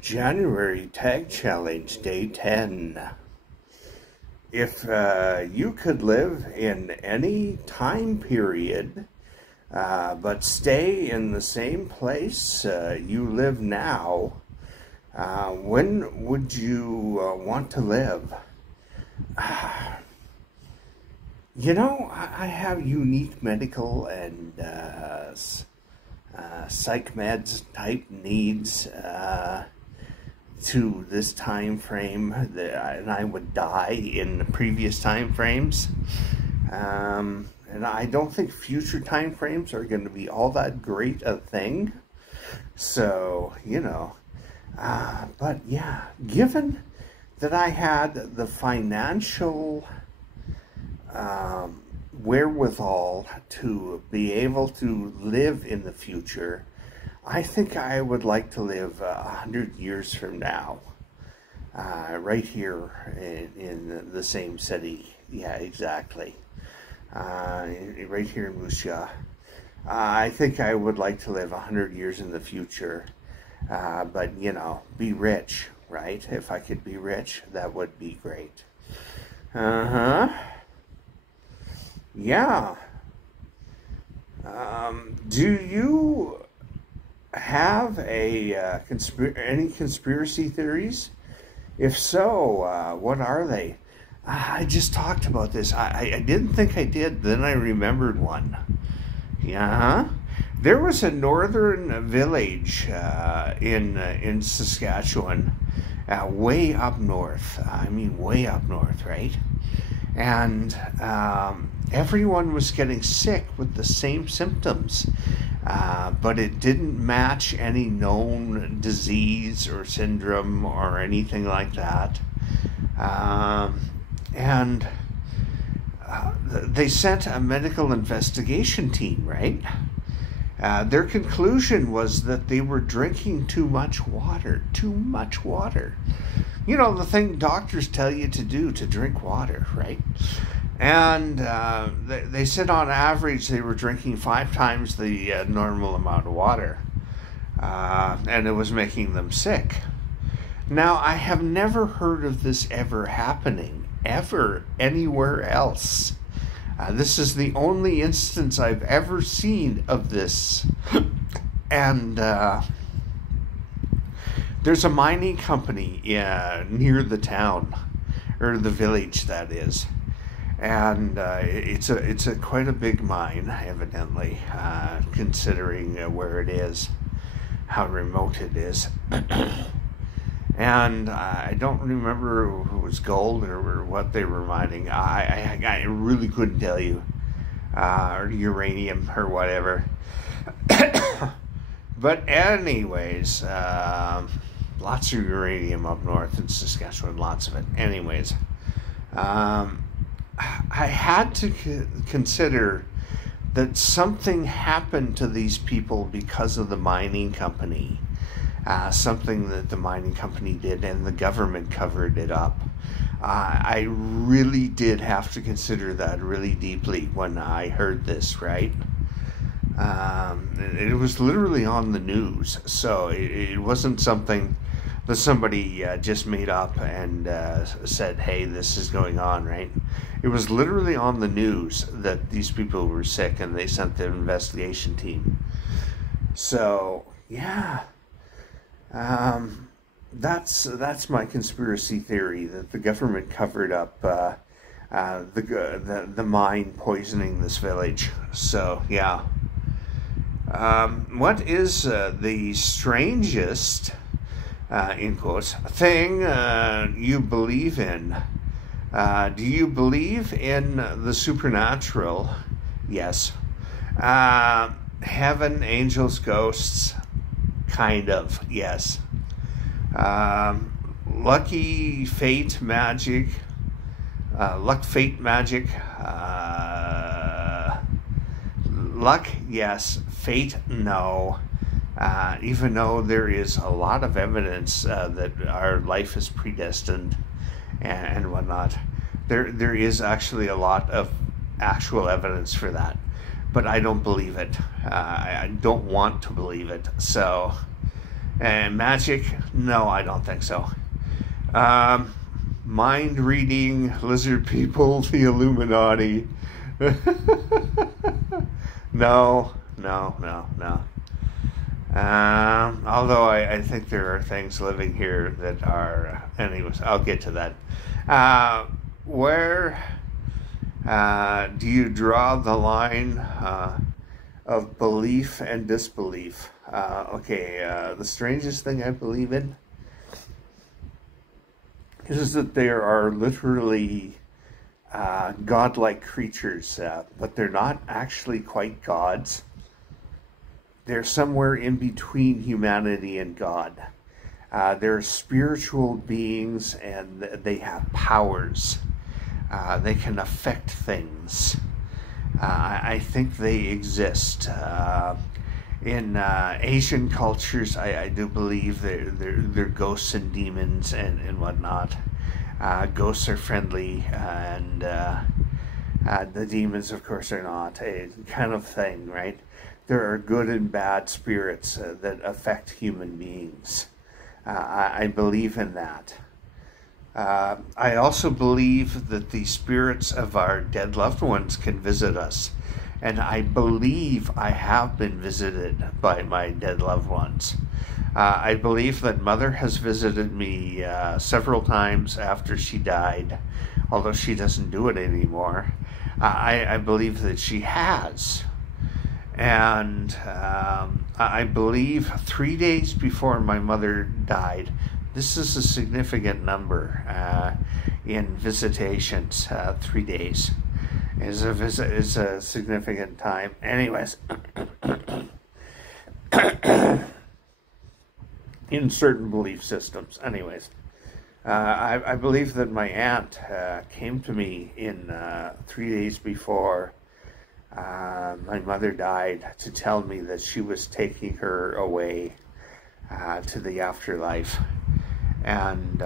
January Tag Challenge, Day 10. If you could live in any time period, but stay in the same place you live now, when would you want to live? You know, I have unique medical and psych meds type needs to this time frame, and I would die in the previous time frames. And I don't think future time frames are going to be all that great a thing. So, you know, but yeah, given that I had the financial wherewithal to be able to live in the future, I think I would like to live 100 years from now, right here in the same city. Yeah, exactly. Right here in Musha. I think I would like to live 100 years in the future, but, you know, be rich, right? If I could be rich, that would be great. Yeah. Do you have any conspiracy theories? If so, what are they? I just talked about this. I didn't think I did, then I remembered one. Yeah. There was a northern village in Saskatchewan, way up north. I mean, way up north, right? And everyone was getting sick with the same symptoms, but it didn't match any known disease or syndrome or anything like that. And they sent a medical investigation team, right? Their conclusion was that they were drinking too much water. Too much water. You know, the thing doctors tell you to do, to drink water, right? And they said on average they were drinking 5 times the normal amount of water. And it was making them sick. Now, I have never heard of this ever happening, ever, anywhere else. This is the only instance I've ever seen of this. And there's a mining company near the town, or the village, that is. And it's a quite a big mine, evidently, considering where it is, how remote it is. And I don't remember if it was gold or what they were mining. I really couldn't tell you. Or uranium or whatever. But anyways, lots of uranium up north in Saskatchewan, lots of it. Anyways, I had to consider that something happened to these people because of the mining company. Something that the mining company did, and the government covered it up. I really did have to consider that really deeply when I heard this, right? It was literally on the news, so it wasn't something that somebody just made up and said, hey, this is going on, right? It was literally on the news that these people were sick, and they sent the investigation team. So, yeah. That's my conspiracy theory, that the government covered up the mine poisoning this village. So yeah. What is the strangest, in quotes, thing you believe in? Do you believe in the supernatural? Yes. Heaven, angels, ghosts. Kind of, yes. Lucky fate magic. Luck, fate, magic. Luck, yes. Fate, no. Even though there is a lot of evidence that our life is predestined and whatnot, there is actually a lot of actual evidence for that. But I don't believe it. I don't want to believe it. So, And magic? No, I don't think so. Mind reading, lizard people, the Illuminati. No. Although I think there are things living here that are. Anyways, I'll get to that. Where do you draw the line of belief and disbelief? The strangest thing I believe in is that there are literally godlike creatures, but they're not actually quite gods. They're somewhere in between humanity and God. They're spiritual beings, and they have powers. They can affect things. I think they exist. In Asian cultures, I do believe they're ghosts and demons and whatnot. Ghosts are friendly, and the demons, of course, are not. A kind of thing, right? There are good and bad spirits that affect human beings. I believe in that. I also believe that the spirits of our dead loved ones can visit us. And I believe I have been visited by my dead loved ones. I believe that Mother has visited me several times after she died, although she doesn't do it anymore. I believe that she has. And I believe 3 days before my mother died, this is a significant number in visitations, 3 days. Is a significant time. Anyways, in certain belief systems. Anyways, I believe that my aunt came to me in 3 days before my mother died to tell me that she was taking her away to the afterlife. And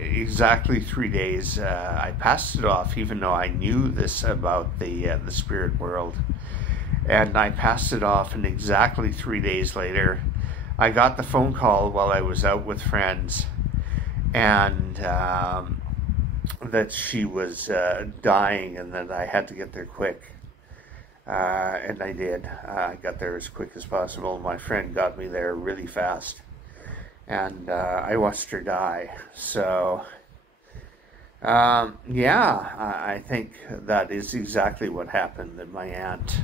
exactly 3 days, I passed it off, even though I knew this about the spirit world. And I passed it off, and exactly 3 days later, I got the phone call while I was out with friends, and that she was dying, and that I had to get there quick. And I did. I got there as quick as possible. My friend got me there really fast. And I watched her die. So, I think that is exactly what happened, that my aunt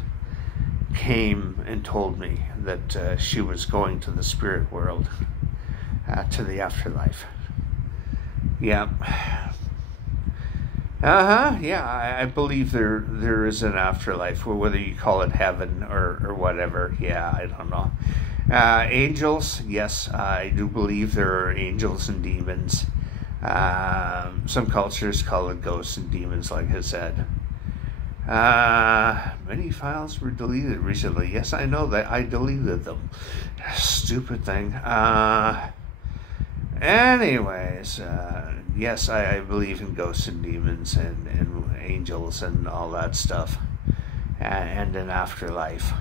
came and told me that she was going to the spirit world, to the afterlife. Yeah. I believe there is an afterlife, whether you call it heaven or whatever. Yeah, I don't know. Angels, yes, I do believe there are angels and demons. Some cultures call it ghosts and demons, like I said. Many files were deleted recently. Yes, I know that. I deleted them. Stupid thing. Anyways, yes, I believe in ghosts and demons and angels and all that stuff. And an afterlife.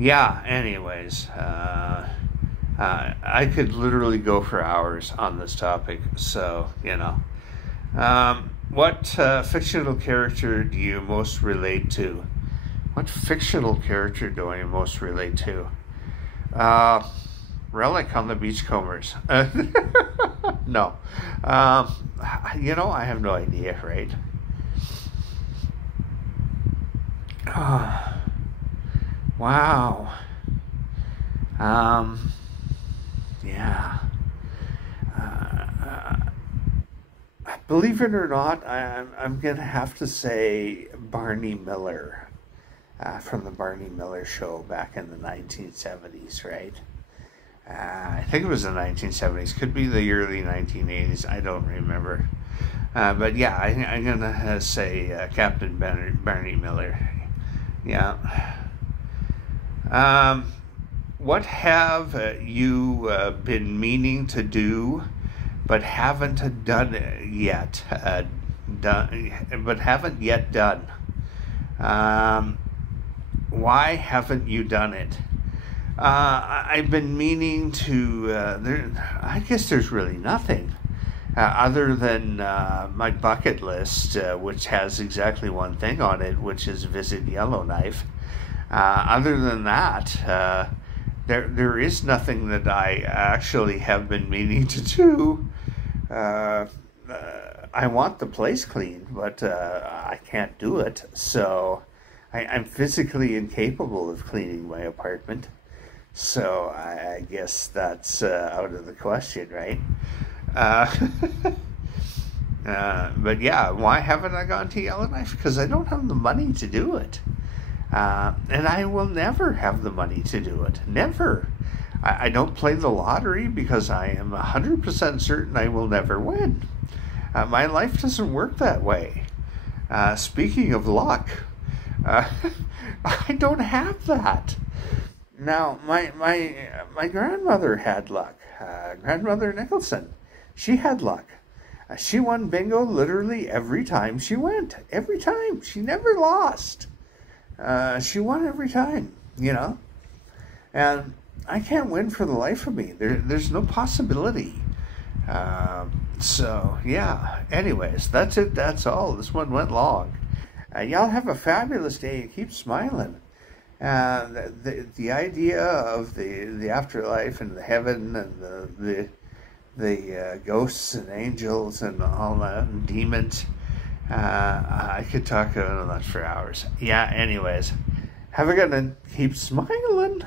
Anyways, I could literally go for hours on this topic, so, what fictional character do you most relate to? What fictional character do I most relate to? Relic on the Beachcombers. No. I have no idea, right? Wow. Believe it or not, I'm going to have to say Barney Miller, from the Barney Miller Show back in the 1970s, right? I think it was the 1970s. Could be the early 1980s. I don't remember. But yeah, I'm going to say Captain Barney Miller. Yeah. What have you been meaning to do but haven't done yet? But haven't yet done. Why haven't you done it? I've been meaning to. I guess there's really nothing other than my bucket list, which has exactly one thing on it, which is visit Yellowknife. Other than that, there is nothing that I actually have been meaning to do. I want the place cleaned, but I can't do it. So I'm physically incapable of cleaning my apartment. So I guess that's out of the question, right? Uh, but yeah, why haven't I gone to Yellowknife? Because I don't have the money to do it. And I will never have the money to do it. Never. I don't play the lottery because I am 100% certain I will never win. My life doesn't work that way. Speaking of luck, I don't have that. Now, my grandmother had luck. Grandmother Nicholson, she had luck. She won bingo literally every time she went. Every time. She never lost. She won every time, you know. And I can't win for the life of me. There's no possibility. So, yeah. Anyways, that's it. That's all. This one went long. Y'all have a fabulous day and keep smiling. The idea of the afterlife and the heaven and the ghosts and angels and all that and demons, I could talk about that for hours. Yeah, anyways, have a good one. Keep smiling.